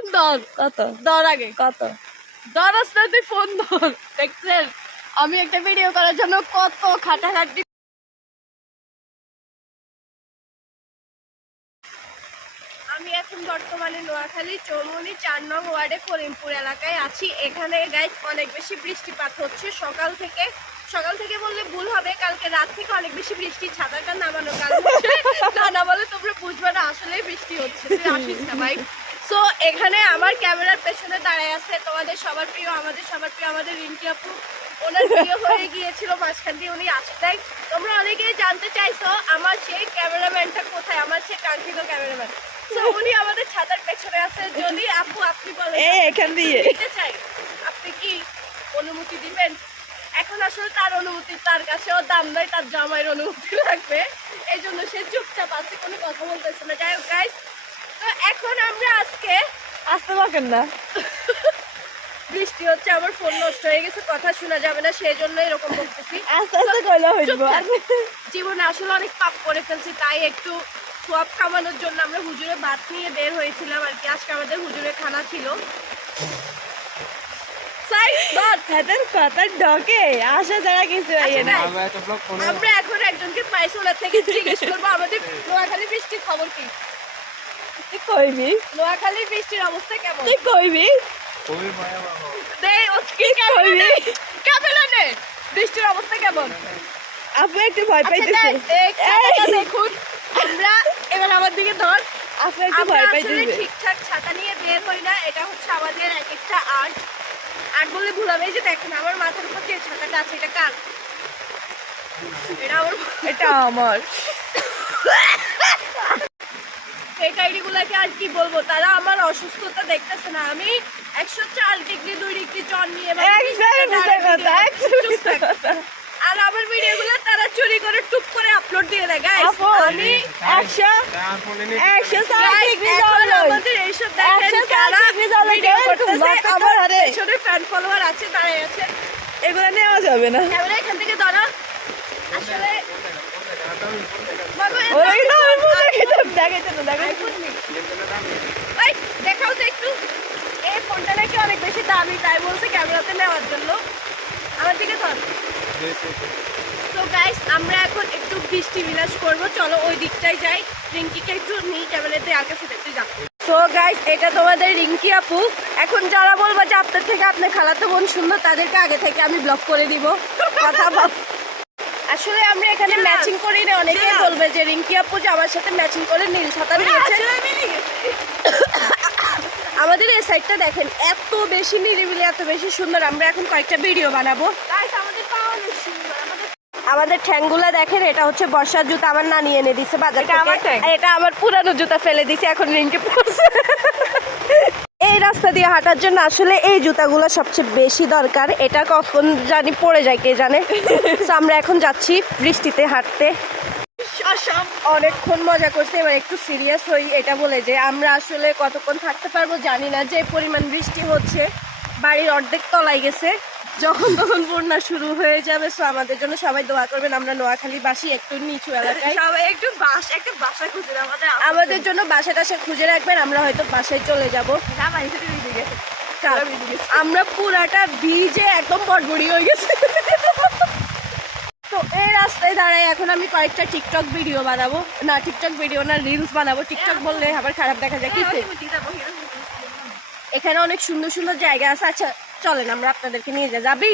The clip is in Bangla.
ফোন ধর, কত? ধর আগে, কত? তুই ফোন ধর। দেখছেন আমি একটা ভিডিও করার জন্য কত খাটাখাটি আমি এখন বর্তমানে নোয়াখালী চৌমনি চার নং ওয়ার্ডে করিমপুর এলাকায় আছি। এখানে গাইজ অনেক বেশি বৃষ্টিপাত হচ্ছে। সকাল থেকে সকাল থেকে বললে ভুল হবে। কালকে রাত থেকে অনেক বেশি বৃষ্টি। ছাতাটা নামানো কারণ না নামালে তোমরা বুঝবে না আসলে বৃষ্টি হচ্ছে। আসিস না সো এখানে আমার ক্যামেরার পেছনে দাঁড়ায় আছে তোমাদের সবার প্রিয় আমাদের সবার প্রিয় আমাদের রিঙ্কি আপু। ওনার বিয়ে হয়ে গিয়েছিল মাঝখান দিয়ে উনি আসে তোমরা অনেকেই জানতে চাইছো আমার সেই ক্যামেরাম্যানটা কোথায় আমার সেই কাঙ্ক্ষিত ক্যামেরাম্যান। তো উনি আমাদের ছাতার পেছনে আছে। যদি আপু আপনি বলেন এই এখান দিয়ে। চাই? আপনি কি অনুমতি দিবেন? এখন আসলে তার অনুমতি তার কাছেও দাম নাই তার জামাইয়ের অনুমতি লাগবে। এই জন্য সে চুপচাপ আছে কোনো কথা বলতেছে না। যাই হোক guys, তো এখন আমরা আজকে আসতে পারবেন না। বৃষ্টি হচ্ছে আমার ফোন নষ্ট হয়ে গেছে কথা শোনা যাবে না সেই জন্য এরকম বলতেছি আস্তে আস্তে কইলে হইব জীবনে আসলে অনেক পাপ করে ফেলছি তাই একটু সোয়াব খাওয়ানোর জন্য আমরা হুজুরে ভাত নিয়ে বের হয়েছিলাম আর কি। আজকে আমাদের হুজুরে খানা ছিল। আচ্ছা, আমরা এখন একজনকে পাইছি ওনার থেকে জিজ্ঞেস করব আমাদের নোয়াখালী বৃষ্টির খবর কি? তুই কইবি? নোয়াখালীর বৃষ্টির অবস্থা কেমন? তুই কইবি? দে কি ক্যামেরা ক্যামেরা নে বৃষ্টির অবস্থা কেমন? আপু একটু ভয় আচ্ছা পাইতেছে। দেখুন। আমরা এবার আমার দিকে ধর। আপু একটু ভয় পাইতেছে। ঠিকঠাক ছাতা নিয়ে বের হই না এটা হচ্ছে আমাদের এক একটা আর্ট। আর্ট বলে ভুল হবে যে দেখেন আমার মাথার উপর যে ছাতাটা আছে এটা কার? এটা আমার এটা আমার। গুলাকে আর কি বলব? তারা আমার অসুস্থতা দেখতেছে না। আমি একশো চার ডিগ্রি দুই ডিগ্রি জ্বর নিয়ে মানে আর আমার ভিডিও গুলো তারা চুরি করে টুক করে আপলোড দিয়ে দেয়। আমি ডিগ্রি আমাদের এইসব দেখেন একশো সাত কারা ভিডিও করতেছে আমার পেছনে ফ্যান ফলোয়ার আছে আছে। এগুলো নেওয়া যাবে না। ক্যামেরা এখান থেকে ধরো। আসলে দামি তাই বলছে ক্যামেরাতে নেওয়ার জন্য। আমার দিকে ধর। তো গাইস আমরা এখন একটু বৃষ্টি বিলাস করব। চলো ওই দিকটাই যাই। রিঙ্কিকে একটু নিই ক্যামেরাতে আগে ফেলে যা তো গাইস এটা তোমাদের রিঙ্কি আপু। এখন যারা বলব যে আপনার থেকে আপনার খালাতো বোন সুন্দর তাদেরকে আগে থেকে আমি ব্লক করে দিব। কথা বল। আসলে আমরা এখানে ম্যাচিং করি না। অনেকেই বলবে যে রিঙ্কি আপু যে আমার সাথে ম্যাচিং করে নীল নিয়েছে। আমাদের এই সাইডটা দেখেন এত বেশি নিরিবিলি এত বেশি সুন্দর। আমরা এখন কয়েকটা ভিডিও বানাবো। আমাদের ঠ্যাংগুলা দেখেন এটা হচ্ছে বর্ষার জুতা আমার নানি এনে দিছে বাজার এটা আমার থেকে এটা আমার পুরানো জুতা ফেলে দিছে এখন রিঙ্কে পড়ছে এই রাস্তা দিয়ে হাঁটার জন্য আসলে এই জুতাগুলো সবচেয়ে বেশি দরকার। এটা কখন জানি পড়ে যায় কে জানে? আমরা এখন যাচ্ছি বৃষ্টিতে হাঁটতে। অনেকক্ষণ মজা করছে এবার একটু সিরিয়াস হই এটা বলে যে আমরা আসলে কতক্ষণ থাকতে পারব জানি না যে পরিমাণ বৃষ্টি হচ্ছে বাড়ির অর্ধেক তলায় গেছে যখন তখন বন্যা শুরু হয়ে যাবে সো আমাদের জন্য সবাই দোয়া করবেন আমরা নোয়াখালী বাসি একটু নিচু এলাকায়। সবাই একটু বাস একটা বাসা খুঁজে আমাদের আমাদের জন্য বাসা টাসা খুঁজে রাখবেন আমরা হয়তো বাসায় চলে যাব। আমার পুরাটা ভিজে একদম বড়বড়ি হয়ে গেছে। দাঁড়ায় এখন আমি কয়েকটা টিকটক ভিডিও বানাবো। না টিকটক ভিডিও না রিলস বানাবো। টিকটক বললে আবার খারাপ দেখা যায়। কিছু এখানে অনেক সুন্দর সুন্দর জায়গা আছে। আচ্ছা চলেন আমরা আপনাদেরকে নিয়ে যাবি?